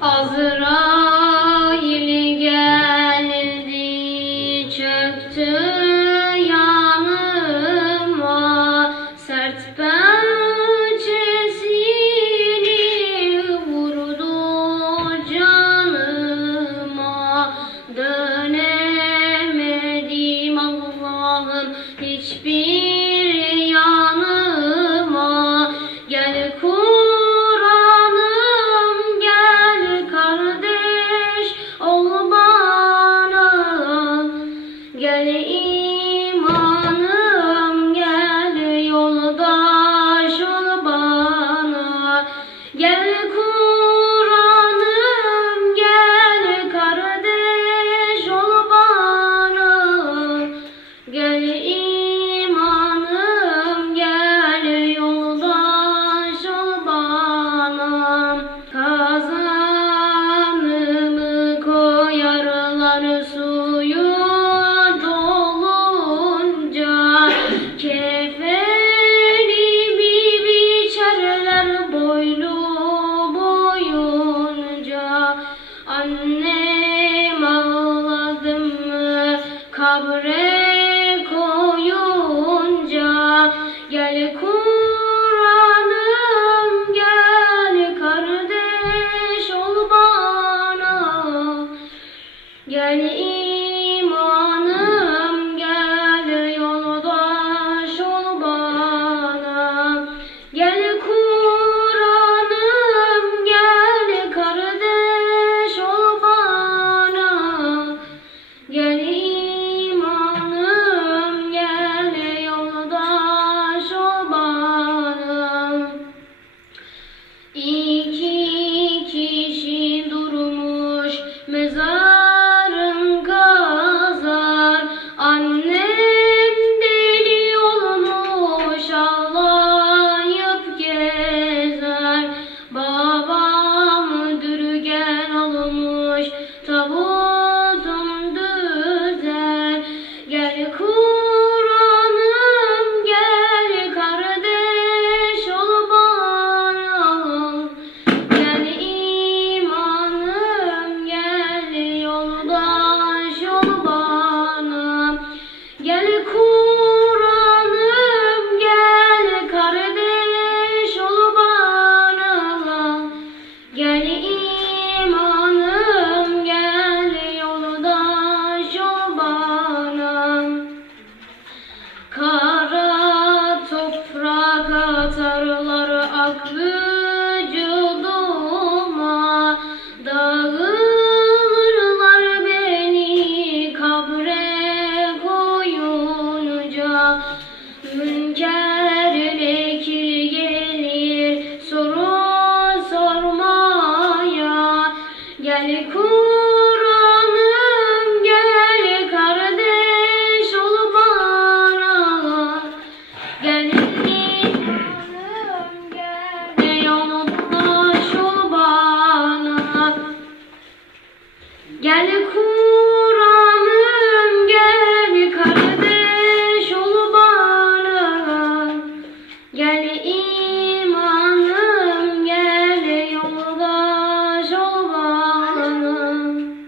Hazıra Annem ağladım kabre vücuduma Dağılırlar beni kabre koyunca Münker nekir gelir soru sormaya. Gel E